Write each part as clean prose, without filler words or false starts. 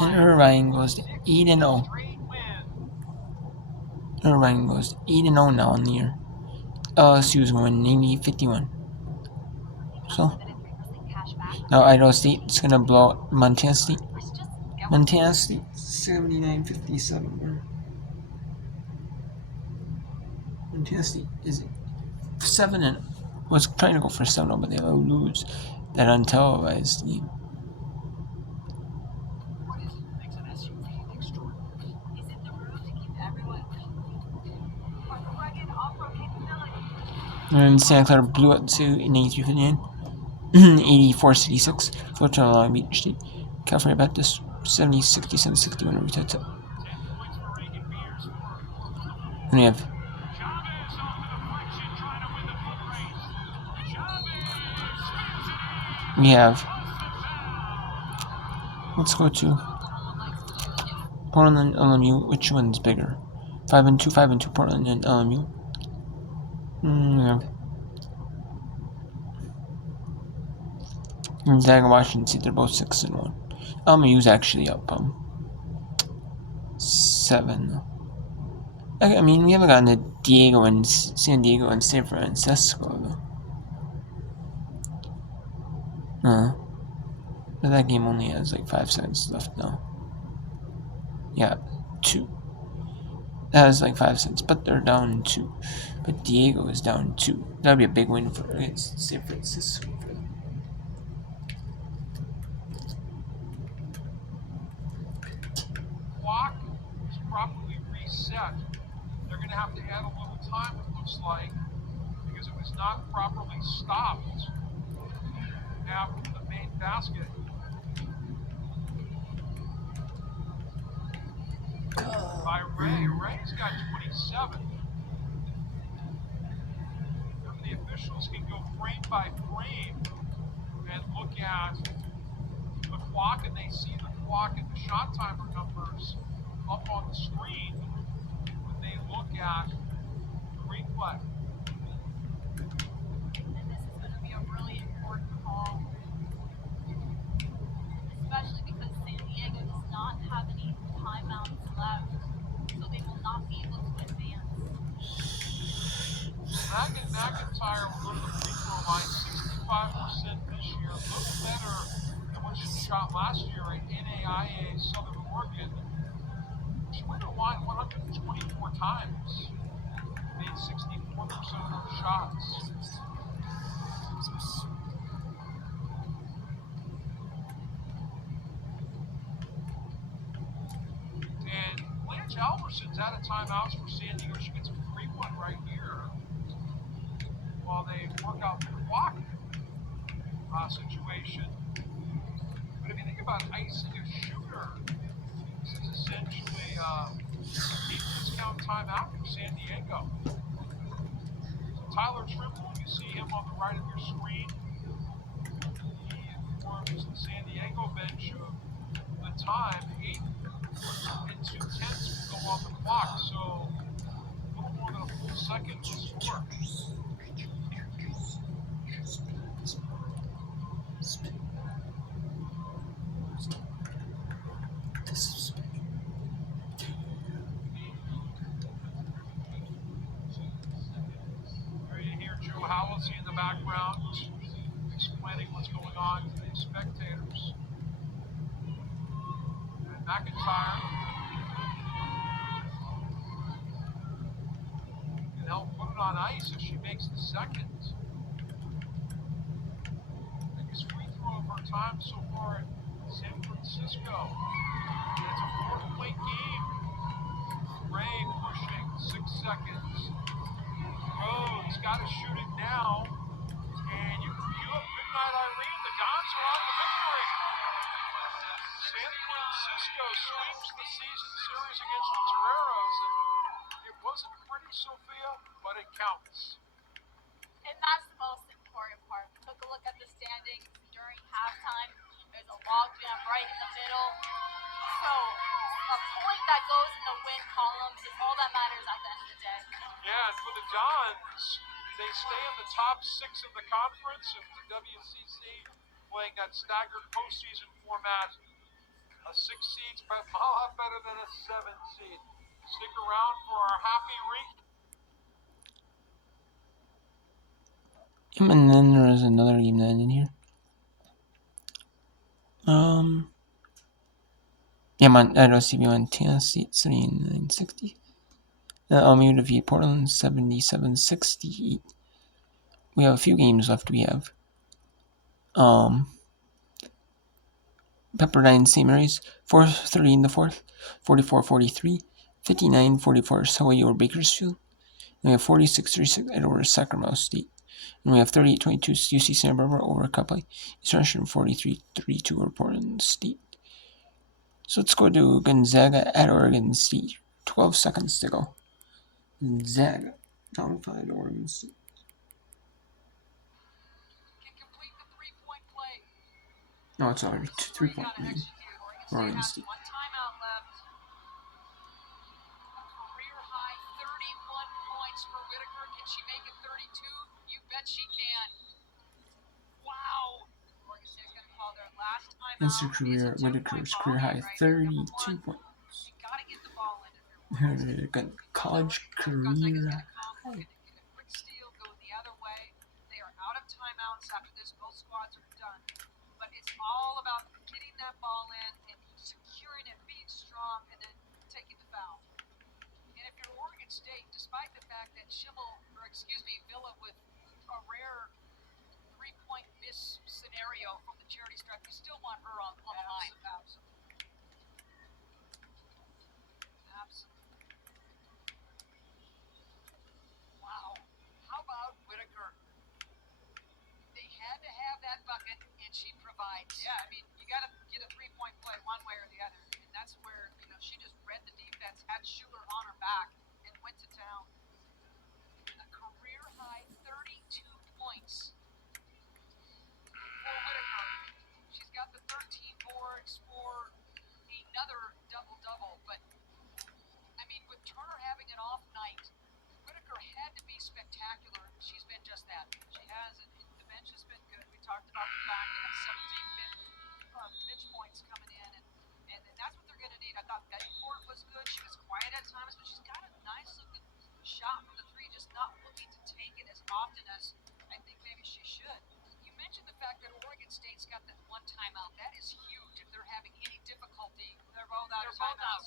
And Irvine goes to 8-0. Irvine goes to 8-0 now in the year. LSU's going 90-51. So now Idaho State's gonna blow out Montana State. Montana State 79-57. Montana State is 7 and was trying to go for 7-0, but they lose that untelevised game. And Santa Clara blew it to 93-59, 84-66. Fulton Long Beach State, California Baptist 70-67-61 over Utah. And we have let's go to Portland and LMU. Which one's bigger? 5-2 Portland and LMU. Gonzaga, Washington State, they're both 6-1. LMU's actually up 7. I mean, we haven't gotten to Diego and San Diego and San Francisco though. But that game only has like 5 seconds left now. Yeah, 2. That has like 5 cents, but they're down 2. But Diego is down 2. That'd be a big win for against San Francisco. Clock is properly reset. They're going to have to add a little time, it looks like, because it was not properly stopped after the main basket. By Ray. Ray's got 27. The officials can go frame by frame and look at the clock, and they see the clock and the shot timer numbers up on the screen when they look at the replay. And this is going to be a really important call, especially because San Diego does not have any timeouts left, so they will not be able to advance. McIntyre will go to the free throw line 65% this year, a little better than what she shot last year at NAIA Southern Oregon. She went to the line 124 times, made 64% of her shots. timeouts for San Diego. She gets a free one right here while they work out the clock situation. But if you think about icing a shooter, this is essentially a deep discount timeout for San Diego. So Tyler Trimble, you see him on the right of your screen. He informs the San Diego bench of the time. 8 and 2/10 will go on the clock, so a little more than a full second to score. There you hear Joe Halsey in the background explaining what's going on to the spectators. And McIntyre can help put it on ice if she makes the second. Biggest free throw of her time so far at San Francisco. And it's a 4-point game. Ray pushing, 6 seconds. Rhodes got to shoot it now. And you can cue up Midnight Irene. The Dons are on the victory. San Francisco sweeps the season series against the Toreros. And it wasn't pretty, Sophia, but it counts. And that's the most important part. Took a look at the standings during halftime. There's a logjam right in the middle. So a point that goes in the win column is all that matters at the end of the day. Yeah, and for the Dons, they stay in the top 6 of the conference of the WCC, playing that staggered postseason format. A 6 seed's a lot better than a 7 seed. Stick around for our happy recap. And then there is another game that ended here. CB Montana State 79-60. LMU defeat Portland 77-68. We have a few games left. We have Pepperdine St. Mary's 4-3 in the fourth, 44-43, 59-44 Selway over Bakersfield. And we have 46-36 over Sacramento State. And we have 38-22 UC Santa Barbara over Copley. Eastern 43-32 over Portland State. So let's go to Gonzaga at Oregon State. 12 seconds to go. Gonzaga down 5 Oregon State. Can complete the 3-point play. No, it's already 3-point lead. Oregon State. One timeout left. A career high 31 points for Whitaker. Can she make it 32? You bet she can. Wow. Oregon State's going to call their last timeout. That's her career. Whitaker's career high 32 points. You got to get the ball in if you're Her good college career high. Quick steal, go the other way. They are out of timeouts after this. Both squads are done. But it's all about getting that ball in and securing it, being strong, and then taking the foul. And if you're Oregon State, despite the fact that Villa with a rare 3-point miss scenario from the charity stripe, you still want her on the line. Absolutely. Wow. How about Whitaker? They had to have that bucket, and she provides. Yeah, I mean, you got to get a 3-point play one way or the other. And that's where, she just read the defense, had Schuler on her back, and went to town. A career high 32 points for Whitaker. She's got the 13 boards for another double-double. But, I mean, with Turner having an off night, Whitaker had to be spectacular. She's been just that. She has, and the bench has been good. We talked about the fact that 17 bench points coming in, and that's what they're going to need. I thought Bettyford was good. She was quiet at times, but she's got a nice-looking shot from the three, just not looking to take it as often as I think maybe she should. You mentioned the fact that Oregon State's got that one timeout. That is huge if they're having any difficulty. They're both out.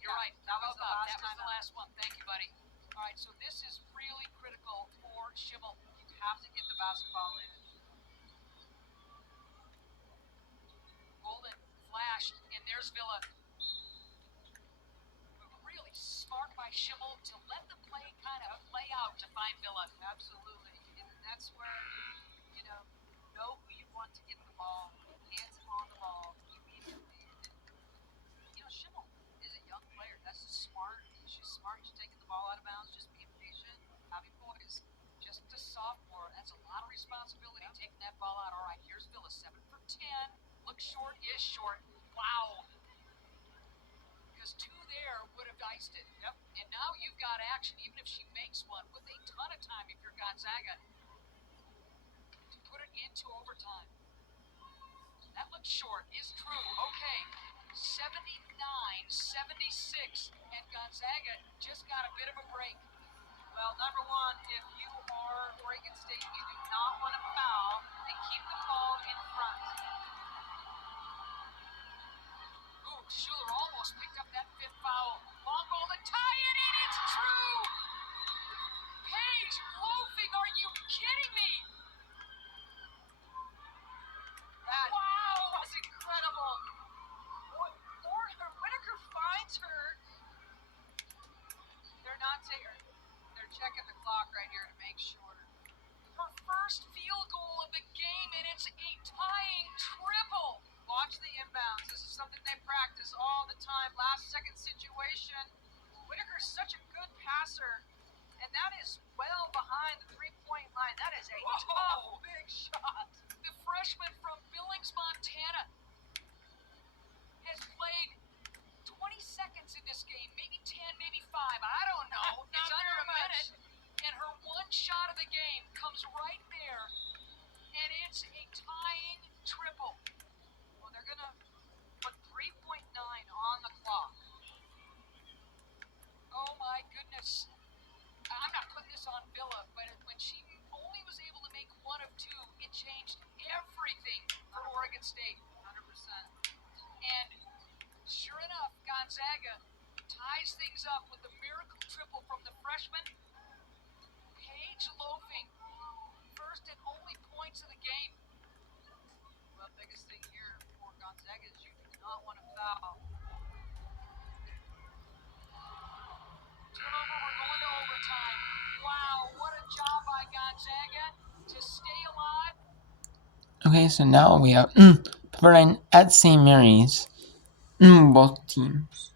You're right. That was the last one. Thank you, buddy. All right, so this is really critical for Schimmel. You have to get the basketball in. Golden flash, and there's Villa. Really smart by Schimmel to let the play kind of play out to find Villa. Absolutely. And that's where, know who you want to get the ball, hands on the ball immediately. And, Schimmel is a young player. That's smart. She's smart. She's taking the ball out of bounds, just being patient. Abby Boyes, just a sophomore. That's a lot of responsibility taking that ball out. All right, here's Villa, 7 for 10. Looks short, is short. Wow. Because 2 there would have diced it. Yep. And now you've got action, even if she makes one, with a ton of time if you're Gonzaga to put it into overtime. That looks short, is true. Okay, 79-76, and Gonzaga just got a bit of a break. Well, number one, if you are Oregon State, you do not want to foul and keep the ball in front. Ooh, Schuler almost picked up that 5th foul. Long ball to tie it in, it's true! Paige loafing, are you kidding me? That Wow! was incredible. Whitaker finds her. They're checking the clock right here to make sure. Her first field goal of the game, and it's a tying triple. Watch the inbounds. This is something they practice all the time. Last second situation. Whitaker's such a good passer, and that is well behind the 3-point line. That is a tough, big shot. The freshman from Billings, Montana, has played 20 seconds in this game, maybe 10, maybe 5. I don't know. Not It's under very a much. minute, and her one shot of the game comes right there, and it's a tying triple. Well, they're going to put 3.9 on the clock. Oh my goodness. I'm not putting this on Villa, but when she only was able to make 1 of 2, it changed everything for Oregon State. 100%. And sure enough, Gonzaga ties things up with the miracle triple from the freshman. Paige loafing, first and only points of the game. Well, biggest thing here for Gonzaga is you do not want to foul. Turnover, we're going to overtime. Wow, what a job by Gonzaga to stay alive. Okay, so now we have Pepperdine at St. Mary's. Both teams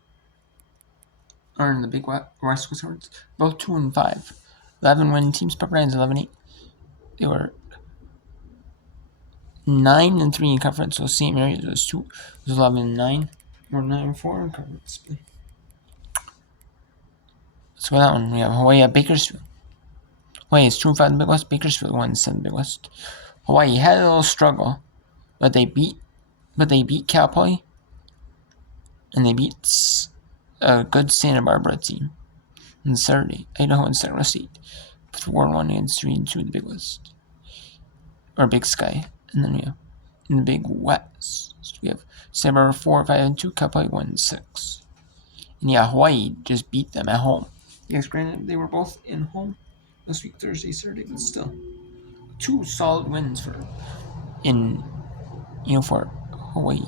are in the Big West Conference. Both 2-5. 11-win teams. Pepperdine's 11-8. They were 9-3 in conference. So St. Mary's was 11-9 or 9-4 in conference. Let's go that one. We have Hawaii at Bakersfield. Hawaii is 2-5 in the Big West. Bakersfield 1-7 in the Big West. Hawaii had a little struggle, but they beat Cal Poly, and they beat a good Santa Barbara team on Saturday. Idaho and Santa Rosa State 4-1 against 3-2 in the Big West or Big Sky, and then we have in the Big West we have Santa Barbara 4-5-2, Cal Poly 1-6, and yeah, Hawaii just beat them at home. Yes, granted they were both in home this week, Thursday, Saturday, but still 2 solid wins for Hawaii.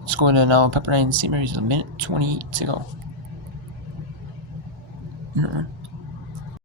Let's go to now Pepperdine St. Mary's. A minute 28 to go.